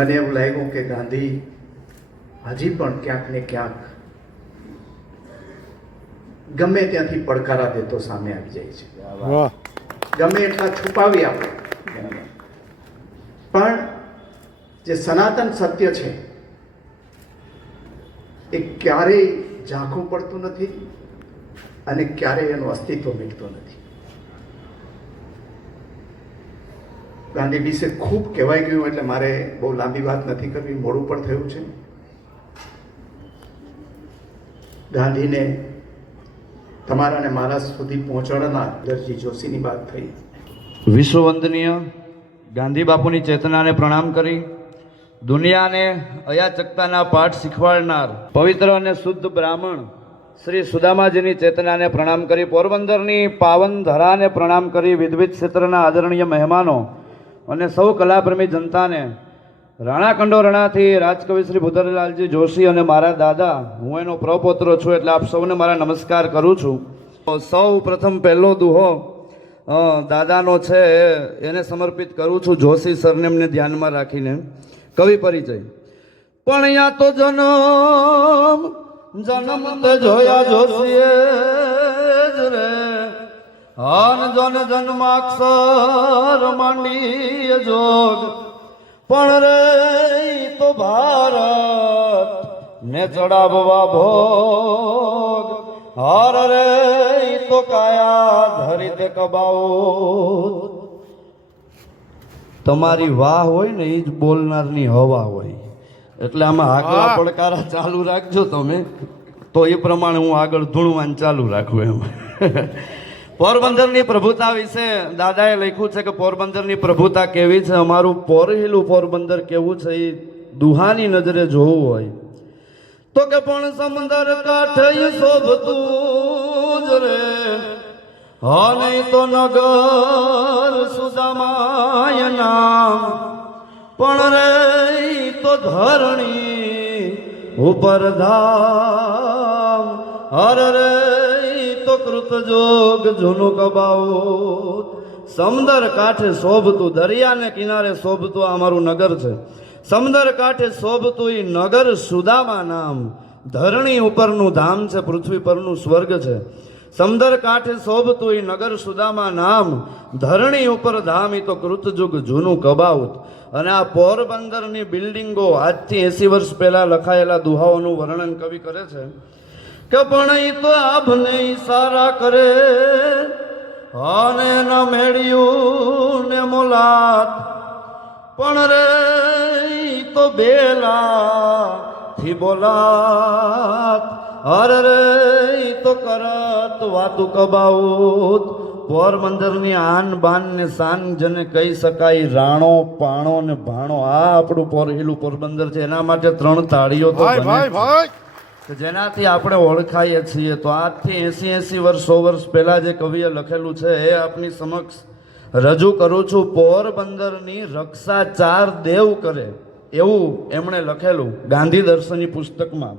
મને એવું લાગ્યું કે ગાંધી હજી પણ ક્યાંક ને ક્યાંક ગમે ત્યાંથી પડકારા દેતો સામે આવી જાય છે. ગમે એટલા છુપાવી આપણે, પણ જે સનાતન સત્ય છે એ ક્યારેય ઝાંખું પડતું નથી અને ક્યારેય એનું અસ્તિત્વ મીટતું નથી. ગાંધી વિશે ખૂબ કહેવાઈ ગયું એટલે મારે બહુ લાંબી વાત નથી કરવી, મોડું પણ થયું છે. ગાંધીને તમારા અને મારા સુધી પહોંચાડનાર દરજી જોશીની વાત થઈ. વિશ્વવંદનીય ગાંધી બાપુની ચેતનાને પ્રણામ કરી દુનિયાને અયાચકતાના પાઠ શીખવાડનાર પવિત્ર અને શુદ્ધ બ્રાહ્મણ શ્રી સુદામાજીની ચેતનાને પ્રણામ કરી, પોરબંદરની પાવન ધરાને પ્રણામ કરી, વિવિધ ક્ષેત્રના આદરણીય મહેમાનો અને સૌ કલાપ્રેમી જનતાને રાણા કંડોરણાથી રાજકવિ શ્રી ભૂતરલાલજી જોશી અને મારા દાદા, હું એનો પ્રપોત્ર છું એટલે આપ સૌને મારા નમસ્કાર કરું છું. સૌ પ્રથમ પહેલો દુહો દાદાનો છે એને સમર્પિત કરું છું જોશી સરનેમને ધ્યાનમાં રાખીને. કવિ પરિચય. પણ અહીંયા તો જન્મ તે જોયા જોશીએ જ રે, હન જન જન્માક્ષર માંડીએ જોગ, પણ રે તો ભારત ને ચડાવવા ભોગ, હર રે તો કાયા ધરી તે કબાઉ. તમારી વાહ હોય ને એ જ બોલનારની હવા હોય, એટલે આમાં આગળ પડકારા ચાલુ રાખજો તમે, તો એ પ્રમાણે હું આગળ ધૂણવાનું ચાલુ રાખું એમ. પોરબંદરની પ્રભુતા વિશે દાદાએ લખ્યું છે કે પોરબંદરની પ્રભુતા કેવી છે, અમારું પોરહેલું પોરબંદર કેવું છે એ દુહાની નજરે જોવું હોય તો કે પણ સમંદર કાંઠે શોભતું જ રે, હા નહીં તો નગર સુદામાય નામ, પણ રે તો ધરણી ઉપર ધામ, હર રે તો કૃત જોગ જૂનું કબાઉ. સમંદર કાંઠે શોભતું, દરિયાને કિનારે શોભતું અમારું નગર છે. સમંદર કાંઠે શોભતું એ નગર સુદામા નામ, ધરણી ઉપરનું ધામ છે, પૃથ્વી પરનું સ્વર્ગ છે. સમંદર કાંઠે શોભતું એ નગર સુદામા નામ, ધરણી ઉપર ધામ એ તો કૃતજુગ જૂનું કબાઉત. અને આ પોરબંદરની બિલ્ડિંગો આજથી 80 વર્ષ પહેલા લખાયેલા દુહાઓનું વર્ણન કવિ કરે છે કે પણ એ તો આભને ઈશારા કરે, અને ન મેળ્યું ને મોલાત, પણ રે તો બેલા થી બોલાત, હર રે તો કરત વાતું કબાઉત. પોરબંદરની આન બાન ને શાન જેને કહી શકાય, રાણો પાણો ને ભાણો, આ આપણું પોરહેલું પોરબંદર છે. એના માટે 3 તાળીઓ તો જેનાથી આપણે ઓળખાઈએ છીએ. તો આજથી 80 વર્ષ 100 વર્ષ પહેલા જે કવિએ લખેલું છે એ આપની સમક્ષ રજૂ કરું છું. પોરબંદરની રક્ષા 4 દેવ કરે એવું એમણે લખેલું ગાંધી દર્શનની પુસ્તકમાં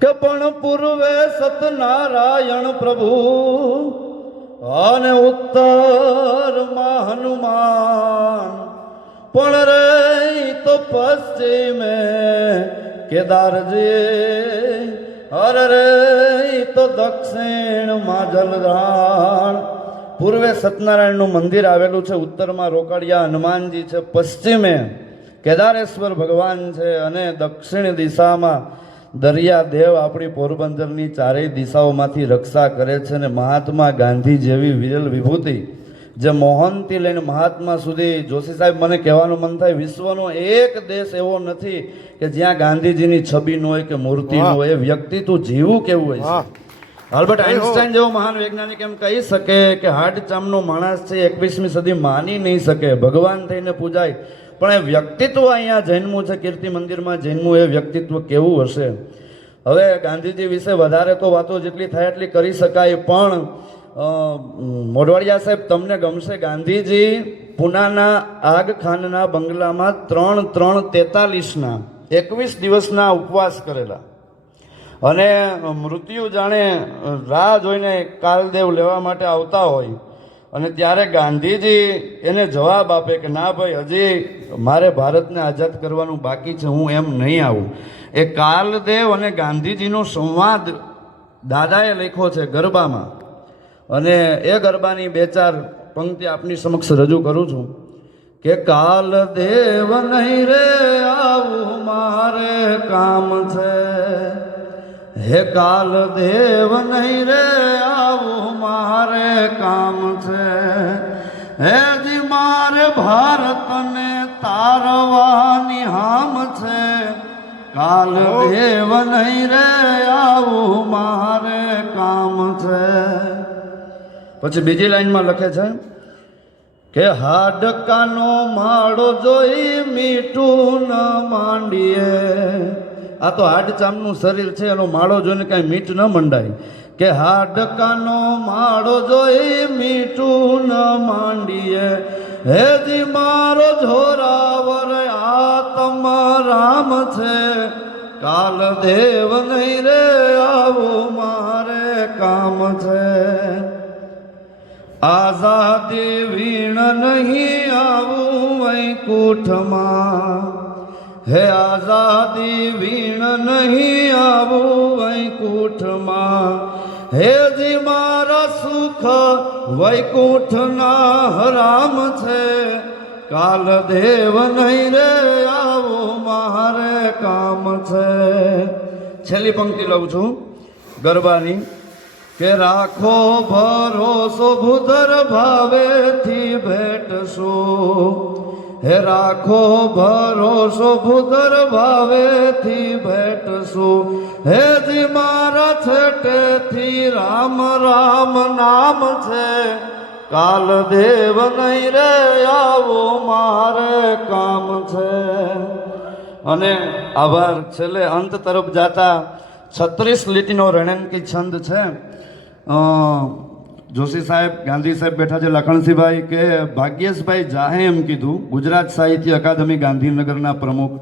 કે પણ પૂર્વે સતનારાયણ પ્રભુ અને ઉત્તરમાં હનુમાન, પણ રે તો પશ્ચિમે કેદારજી, હર રે તો દક્ષિણમાં જલધાણ. પૂર્વે સત્યનારાયણનું મંદિર આવેલું છે, ઉત્તરમાં રોકડિયા હનુમાનજી છે, પશ્ચિમે કેદારેશ્વર ભગવાન છે, અને દક્ષિણ દિશામાં દરિયા દેવ આપણી પોરબંદરની 4 દિશાઓમાંથી રક્ષા કરે છે. અને મહાત્મા ગાંધી જેવી વિરલ વિભૂતિ જે મોહનથી લઈને મહાત્મા સુધી, જોશી સાહેબ મને કહેવાનું મન થાય, વિશ્વનો એક દેશ એવો નથી કે જ્યાં ગાંધીજીની છબી ન હોય કે મૂર્તિ ન હોય. એ વ્યક્તિત્વ જીવવું કેવું હોય છે. આલ્બર્ટ આઇન્સ્ટાઈન જેવો મહાન વૈજ્ઞાનિક એમ કહી શકે કે હાડ ચામનો માણસ છે, 21મી સદી માની નહીં શકે, ભગવાન થઈને પૂજાય, પણ એ વ્યક્તિત્વ અહીંયા જન્મું છે, કીર્તિ મંદિરમાં જન્મું, એ વ્યક્તિત્વ કેવું હશે. હવે ગાંધીજી વિશે વધારે તો વાતો જેટલી થાય એટલી કરી શકાય, પણ મોઢવાડિયા સાહેબ તમને ગમશે, ગાંધીજી પૂનાના આગ ખાનના બંગલામાં 3-3-43 21 દિવસના ઉપવાસ કરેલા, અને મૃત્યુ જાણે રાહ જોઈને કાલદેવ લેવા માટે આવતા હોય અને ત્યારે ગાંધીજી એને જવાબ આપે કે ના ભાઈ, હજી મારે ભારતને આઝાદ કરવાનું બાકી છે, હું એમ નહીં આવું. એ કાલદેવ અને ગાંધીજીનો સંવાદ દાદાએ લખ્યો છે ગરબામાં, અને એ ગરબાની 2-4 પંક્તિ આપની સમક્ષ રજૂ કરું છું કે કાલદેવ નહીં રે આવું મારે કામ છે, હે કાલદેવ નહીં રે આવું મારે કામ છે, હે જી મારે ભારતને તારવાની હામ છે, કાલદેવ નહીં રે આવું મારે કામ છે. પછી બીજી લાઈનમાં લખે છે કે હાડકાનો માળો જોઈ મીઠું ન માંડીએ. આ તો હાડચામનું શરીર છે, એનો માળો જોઈને કાંઈ મીઠ ન મંડાય. કે હાડકાનો માળો જોઈ મીઠું ન માંડીએ, હેજી મારો જોરાવર આત્મ રામ છે, કાલદેવ નહીં રે આવું મારે કામ છે. આઝાદી વીણ નહીં આવું વૈકુંઠમાં, હે આઝાદી વીણ નહીં આવું વૈકુંઠમાં, હે જી મારા સુખ વૈકુંઠના હરામ છે, કાલદેવ નહીં રે આવું મારે કામ છે. છેલ્લી પંક્તિ લઉં છું ગરબાની કે રાખો ભરોસો ભૂધર ભાવેથી ભેટશું, હે રાખો ભરોસો ભૂધર ભાવેથી ભેટશું, હે જી મારા છેટેથી રામ રામ નામ છે, કાલદેવ નહીં રે આવું મારે કામ છે. અને આભાર. છેલ્લે અંત તરફ જાતા 36 લીટીનો રણંકી છંદ છે. જોશી સાહેબ, ગાંધી સાહેબ બેઠા છે, લખણસિંહભાઈ કે ભાગ્યેશભાઈ જાહે એમ કીધું, ગુજરાત સાહિત્ય અકાદમી ગાંધીનગરના પ્રમુખ,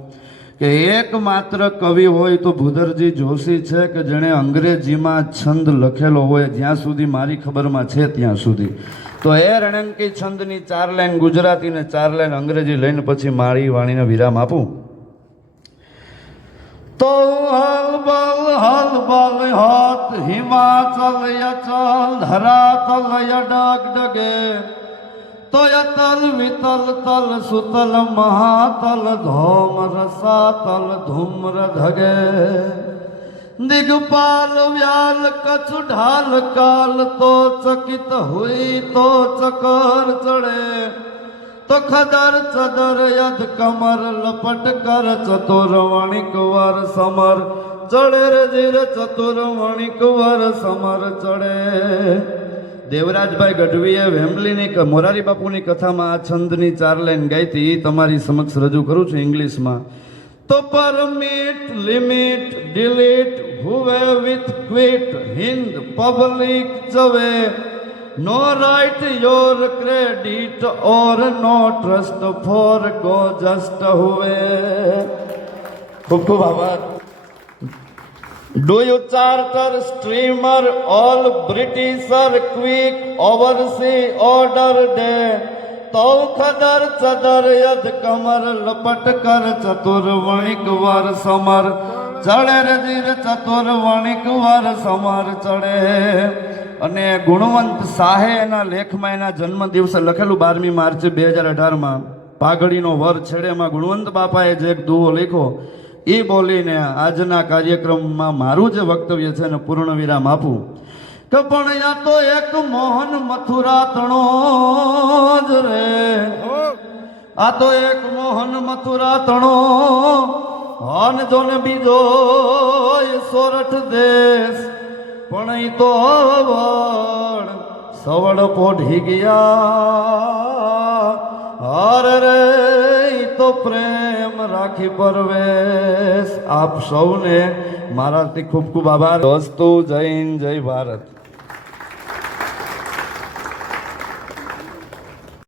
કે એકમાત્ર કવિ હોય તો ભૂધરજી જોશી છે કે જેણે અંગ્રેજીમાં છંદ લખેલો હોય, જ્યાં સુધી મારી ખબરમાં છે ત્યાં સુધી. તો એ રણંકી છંદની 4 લાઈન ગુજરાતી ને 4 લાઈન અંગ્રેજી લઈને પછી મારી વાણીને વિરામ આપું. તો હલબલ હલબલ હોત હિમાચલ યચલ ધરાતલ યડગ ડગે, તો યતલ વિતલ તલ સુતલ મહાતલ ધોમ રસાતલ ધૂમ્ર ધગે, દિગપાલ વ્યાલ કચ્છ ઢાલ કાલ, તો ચકિત હુઈ તો ચકર ચડે, તો ખદર ચદર યદ કમર લપટ કર, ચતુર વણિક વર સમર ચડે રે જીર, ચતુર વણિક વર સમર ચડે. દેવરાજભાઈ ગઢવીએ વેમ્બલીની મોરારી બાપુની કથામાં આ છંદની 4 લાઈન ગાઈ હતી, એ તમારી સમક્ષ રજૂ કરું છું ઇંગ્લિશમાં. તો પરમિટ લિમિટ ડિલીટ હુવે વિથ ક્વિટ હિન્દ પબ્લિક ચવે, no write your credit or no trust for go just हुए. खूब खूब आभार. Do you charter streamer all Britisher quick oversea order day, तो खदर चदर यद कमर लपट कर, चतुर वणिक वर समर चढ़े रजीर, चतुर वणिक वर समर चढ़े. અને ગુણવંત શાહે એના લેખમાં એના જન્મ દિવસે લખેલું 12મી માર્ચ 2018માં પાઘડીનો વર છેડે, એમાં ગુણવંત બાપાએ જે એક દુહો લખ્યો એ બોલીને આજના કાર્યક્રમમાં મારું જે વક્તવ્ય છે એને પૂર્ણ વિરામ આપું. કે પણ યા તો એક મોહન મથુરા તણો જ રે, આ તો એક મોહન મથુરા તણો, હન જોન બીજો સોરઠ દેશ, પણ ઈ તો વડ સવડ પોઢી ગયા, હર રે ઈ તો પ્રેમ રાખી પરવેશ. આપ સૌને મારાથી ખૂબ ખૂબ આભાર. દોસ્તો, જય હિન્દ, જય ભારત.